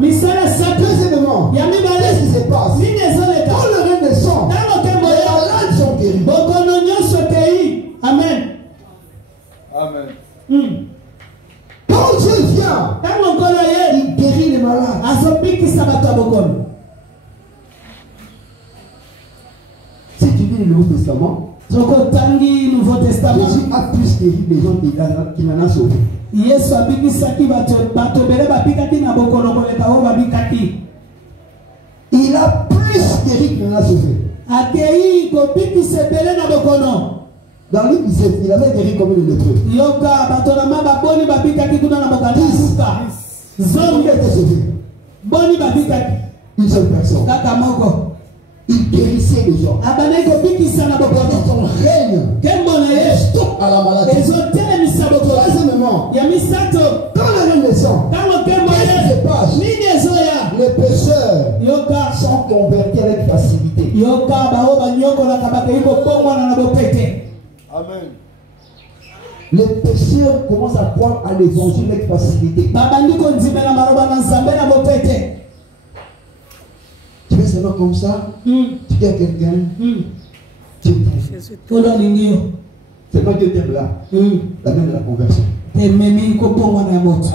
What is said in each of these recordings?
Deuxièmement, qu'est-ce qui se passe? Quand le règne descend, les malades sont guéris. Amen. Amen. Quand Dieu vient, il guérit les malades. Si tu lis le Nouveau Testament, Jésus a plus guéri les gens qu'il en a sauvés. Il a plus guéri qu'il en a sauvés. Dans lui, il avait guéri comme le lépreux. 10. Il était sauvé. Une seule personne. Il guérissait les gens. Son règne stop à la maladie. Troisièmement, quand le règne descend, qu'est-ce qui se passe? Les pécheurs sont convertis avec facilité. Amen. Les pécheurs commencent à croire à l'évangile avec facilité. Tu fais seulement comme ça, tu dis à quelqu'un, Dieu t'aime. Seulement Dieu t'aime là, la main de la conversion.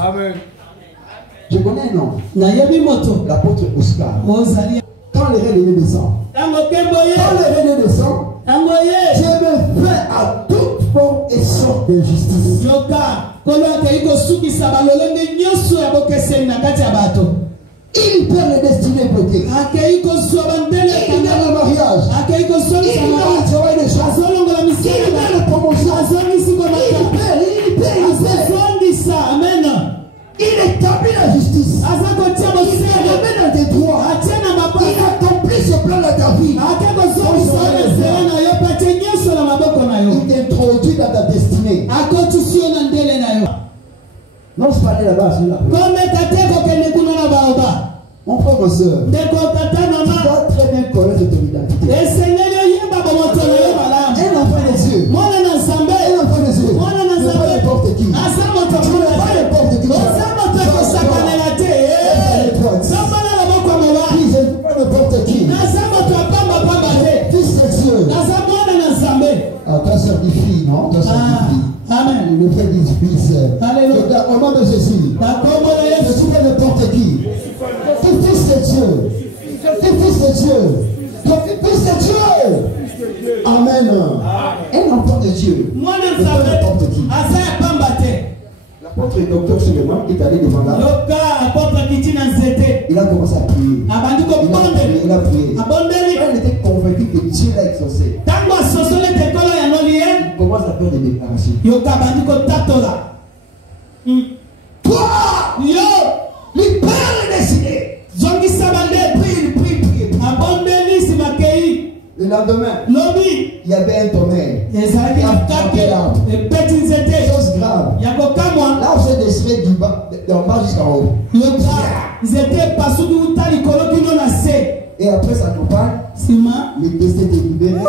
Amen. Je connais un nom, l'apôtre Oscar. Quand le règne descend, Dieu me fait à toute forme et sorte d'injustice. Il perd les destinées bloquées. Il perd le mariage. Il perd le travail des gens. Il perd la promotion. Il établit la justice. Il remet dans tes droits. Il accomplit ce plan de ta vie. Il t'introduit dans ta destinée. Non, je parlais là-bas sur la place. Mon frère, ma soeur, tu dois très bien connaître ton identité. Un enfant de Dieu. Un enfant de Dieu. Tu n'es pas n'importe qui. Tu n'es pas n'importe qui. Je ne suis pas n'importe qui. Fils de Dieu. Ah, ta soeur dit fille, non? Ta soeur dit fille. Amen. Le frère dit fils. Au nom de Jésus. Je ne suis pas n'importe qui. Tu es fils de Dieu. Tu es fils de Dieu. Tu es fils de Dieu. Amen. Un enfant de Dieu. Ne pas n'importe qui. L'apôtre docteur Suleiman est allé devant là. Il a commencé à prier. Il a prié. Il était convaincu que Dieu l'a exaucé. Il commence à faire des déclarations. Toi, libère les destinés. Le lendemain, il y avait un tonnerre. Chose grave. L'arbre s'est déchiré d'en bas jusqu'en haut. Et après sa campagne, les destinés étaient libérés.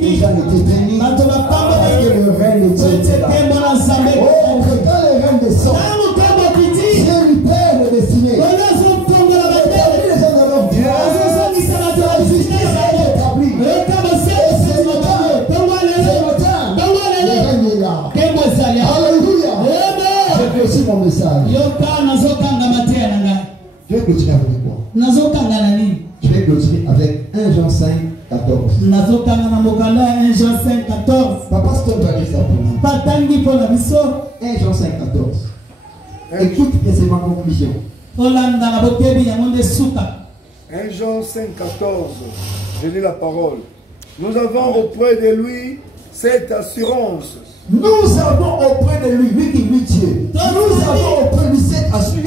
Les gens étaient bénis. Parce que le règne de Dieu était là. Oh, quand le règne descend, Dieu libère les destinés. Aussi mon message. Je vais continuer avec quoi? Je vais continuer avec 1 Jean 5, 14. Papa, c'est toi qui as dit ça pour moi. 1 Jean 5, 14. Écoute, et c'est ma conclusion. 1 Jean 5, 14. Je lis la parole. Nous avons auprès de lui cette assurance. Nous avons auprès de lui, lui qui vit Dieu. Nous avons auprès de lui cette assurance.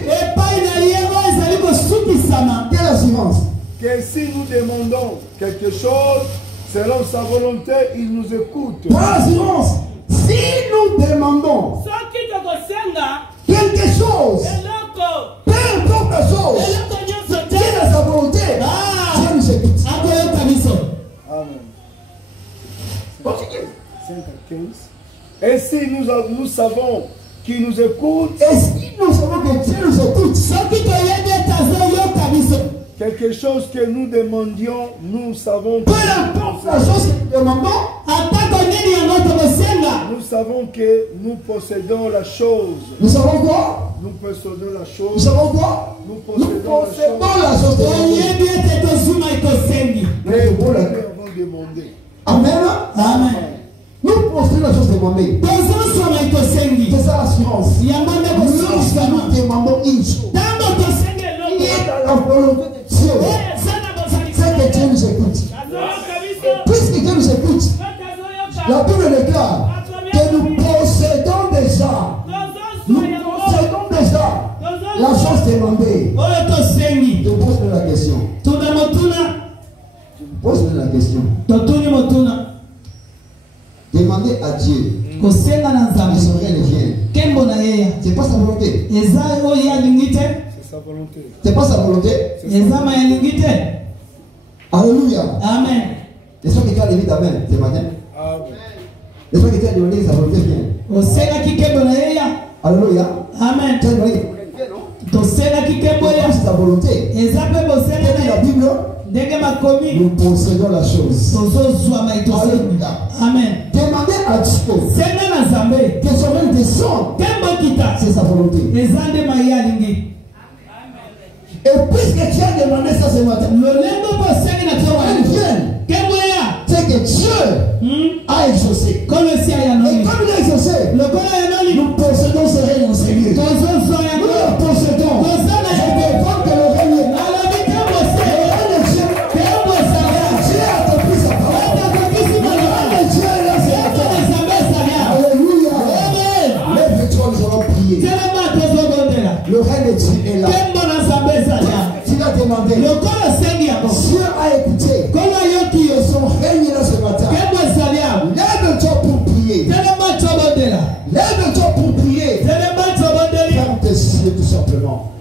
Quelle assurance? Que si nous demandons quelque chose, selon sa volonté, il nous écoute. Quelle assurance? Si nous demandons quelque chose, peu importe la chose, qui est dans sa volonté, Dieu nous écoute. Amen. 5 à 15. Et si nous savons qu'il nous écoute, et si nous savons que Dieu nous écoute, quelque chose que nous demandions, nous savons Peu importe la chose que nous demandons, nous savons que nous possédons la chose. nous savons quoi? Nous possédons la Nous chose. savons quoi? Nous Nous possédons possédons la chose demandée. Mais nous avons demandé. Amen. Nous possédons la chose demandée. C'est ça l'assurance. Lorsque nous demandons une chose, qui est dans la volonté de Dieu, c'est que Dieu nous écoute. Puisque Dieu nous écoute, la Bible déclare que nous possédons déjà. Nous possédons déjà la chose demandée. Je pose la question. Je pose la question. Demandez à Dieu que son rien ne vienne. C'est pas sa volonté. C'est sa volonté. C'est pas sa volonté. Alléluia. Amen. Est-ce que quelqu'un dit Amen ce matin? Amen. Est-ce que quelqu'un a demandé que sa volonté vienne? Alléluia. Amen. Tu as demandé que sa volonté. Et la Bible, nous possédons la chose. Alléluia. Amen. Demandez à Dieu que son règne descende. C'est sa volonté. Et puisque tu as demandé ça ce matin, c'est que Dieu a exaucé. Et comme il a exaucé, nous possédons ce règne en Seigneur. Nous le possédons. Je défends que le règne est là. Dieu a accompli sa parole. Le règne de Dieu est là ce matin. Alléluia. Lève-toi, nous allons prier. Le règne de Dieu est là. Tu l'as demandé. Dieu a écouté. Et son règne est là ce matin. Lève-toi pour prier. Lève-toi pour prier. Ferme tes yeux tout simplement.